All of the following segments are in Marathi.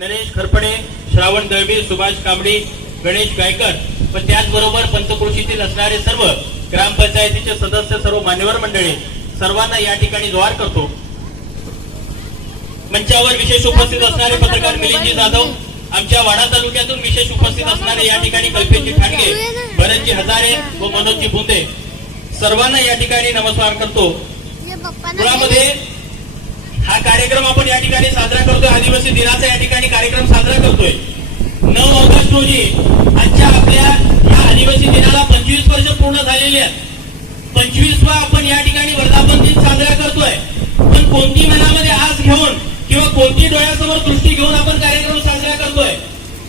नरेश खरपणे श्रावण दळवी सुभाष कांबडी गणेश गायकर. व त्याचबरोबर पंचकृषीतील असणारे सर्व ग्रामपंचायतीचे सदस्य सर्व मान्यवर मंडळी सर्वांना या ठिकाणी जोहार करतो. मंचावर विशेष उपस्थित असणारे पत्रकार मिलिंदजी जाधव आमच्या वाडा तालुक्यातून विशेष उपस्थित असणारे या ठिकाणी कल्पेशजी ठाणगे भरतजी हजारे व मनोजजी बुंदे सर्वांना या ठिकाणी नमस्कार करतो. मुळामध्ये हा कार्यक्रम आपण या ठिकाणी साजरा करतोय. आदिवासी दिनाचा या ठिकाणी कार्यक्रम साजरा करतोय. नऊ ऑगस्ट रोजी आजच्या आपल्या या आदिवासी दिनाला पंचवीस वर्ष पूर्ण झालेली आहेत. पंचवीसवा आपण या ठिकाणी वर्धापन दिन साजरा करतोय. पण कोणती मनामध्ये आस घेऊन किंवा कोणती डोळ्यासमोर दृष्टी घेऊन आपण कार्यक्रम साजरा करतोय?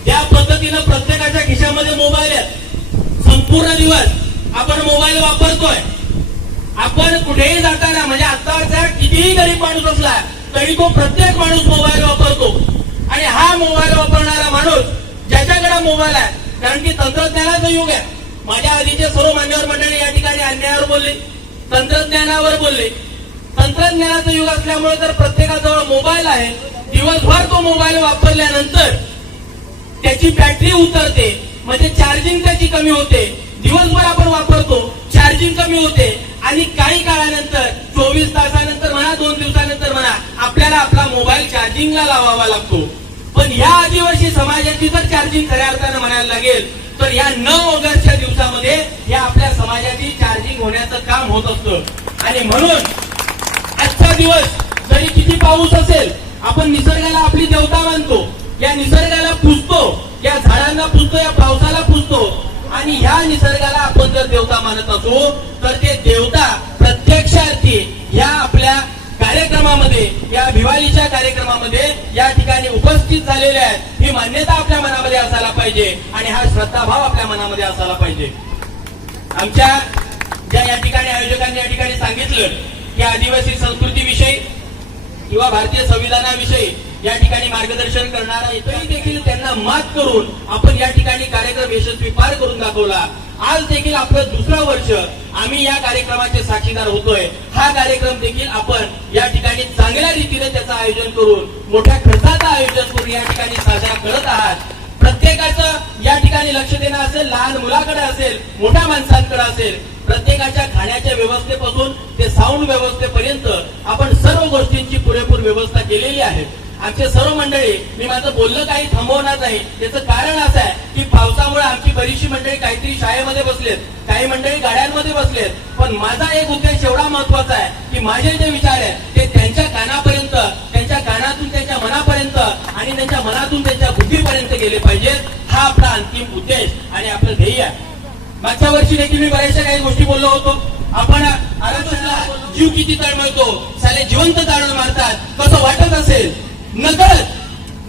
त्या पद्धतीनं प्रत्येकाच्या खिशामध्ये मोबाईल आहेत. संपूर्ण दिवस आपण मोबाईल वापरतोय. आपण कुठेही जाता कितीही गरीब माणूस असला तरी तो प्रत्येक माणूस मोबाईल वापरतो. आणि हा मोबाईल वापरणारा माणूस ज्याच्याकडे मोबाईल आहे कारण की तंत्रज्ञानाचं युग आहे. माझ्या आधीचे सर्व मान्यवर मंडळी या ठिकाणी अन्यायावर बोलले तंत्रज्ञानावर बोलले. तंत्रज्ञानाचं युग असल्यामुळे तर प्रत्येकाजवळ मोबाईल आहे. दिवसभर तो मोबाईल वापरल्यानंतर त्याची बॅटरी उतरते म्हणजे चार्जिंग त्याची कमी होते. दिवसभर आपण वापरतो चार्जिंग कमी होते. आणि काही काळानंतर चोवीस तास चार्जिंगला लावावा लागतो. पण या आदिवासी समाजाची जर चार्जिंग खऱ्या अर्थानं म्हणायला लागेल तर या नऊ ऑगस्टच्या दिवसामध्ये या आपल्या समाजाची चार्जिंग होण्याचं काम होत असतं. आणि म्हणून आजचा दिवस जरी किती पाऊस असेल आपण निसर्गाला आपली देवता मानतो. या निसर्गाला पुजतो या झाडांना पुजतो या पावसाला पुजतो. आणि ह्या निसर्गाला आपण जर देवता मानत असू तर ते या ठिकाणी उपस्थित झालेले आहेत. ही मान्यता आपल्या मनामध्ये असायला पाहिजे आणि हा श्रद्धाभाव आपल्या मनामध्ये असायला पाहिजे. आमच्या ज्या या ठिकाणी आयोजकांनी या ठिकाणी सांगितलं की आदिवासी संस्कृतीविषयी किंवा भारतीय संविधानाविषयी या ठिकाणी मार्गदर्शन करणारा इतरही देखील त्यांना मात करून आपण या ठिकाणी कार्यक्रम यशस्वी पार करून दाखवला. आज देखील आपलं दुसरं वर्ष आम्ही या कार्यक्रमाचे साक्षीदार होतोय. हा कार्यक्रम देखील आपण या ठिकाणी चांगल्या रीतीने त्याचं आयोजन करून मोठ्या खर्चाचं आयोजन करून या ठिकाणी साजरा करत आहात. प्रत्येकाचं या ठिकाणी लक्ष देणं असेल लहान मुलाकडे असेल मोठ्या माणसांकडे असेल प्रत्येकाच्या खाण्याच्या व्यवस्थेपासून ते साऊंड व्यवस्थेपर्यंत आपण सर्व गोष्टींची पुरेपूर व्यवस्था केलेली आहे. आमचे सर्व मंडळी मी माझं बोलणं काही थांबवणार नाही. त्याचं कारण असं आहे की त्यामुळे आमची बरीचशी मंडळी काहीतरी शाळेमध्ये बसलेत काही मंडळी गाड्यांमध्ये बसलेत. पण माझा एक उद्देश एवढा महत्त्वाचा आहे की माझे जे विचार आहेत ते त्यांच्या कानापर्यंत त्यांच्या कानातून त्यांच्या मनापर्यंत आणि त्यांच्या मनातून त्यांच्या बुद्धीपर्यंत गेले पाहिजेत. हा आपला अंतिम उद्देश आणि आपलं ध्येय आहे. मागच्या वर्षी देखील मी बऱ्याचशा काही गोष्टी बोललो होतो. आपण आरक्षणला जीव किती तळमळतो साले जिवंत ताळून मारतात कसं वाटत असेल? नकळत.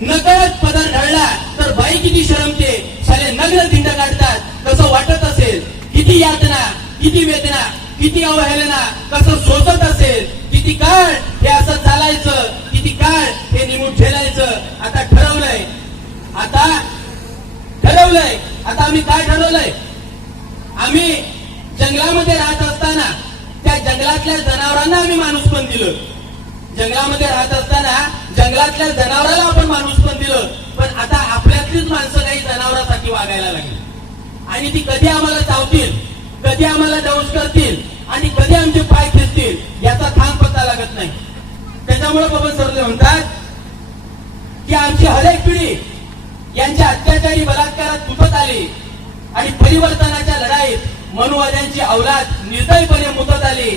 नकळत पदर ढळला तर बाई किती शरमते. साले नग्न दिंड काढतात. कसं वाटत असेल? किती यातना किती वेदना किती अवहेलना कसं सोसत असेल? किती काळ हे असं चालायचं किती काळ हे निमून ठेलायचं आता ठरवलंय. आता ठरवलंय. आता आम्ही काय ठरवलंय? आम्ही जंगलामध्ये राहत असताना त्या जंगलातल्या जनावरांना आम्ही माणूस पण दिलं. जंगलामध्ये राहत असताना जंगलातल्या जनावराला आपण माणूस पण दिलं पण आता आपल्यातलीच माणसं काही जनावरासाठी वागायला लागली. आणि ती कधी आम्हाला चावतील कधी आम्हाला दंश करतील आणि कधी आमचे पाय खेचतील याचा थांब पत्ता लागत नाही. त्याच्यामुळे बाबा सर म्हणतात की आमची हरेक पिढी यांच्या अत्याचारी बलात्कारात तुटत आली आणि परिवर्तनाच्या लढाईत मनुवाद्यांची अवलाद निर्दयपणे मुतत आली.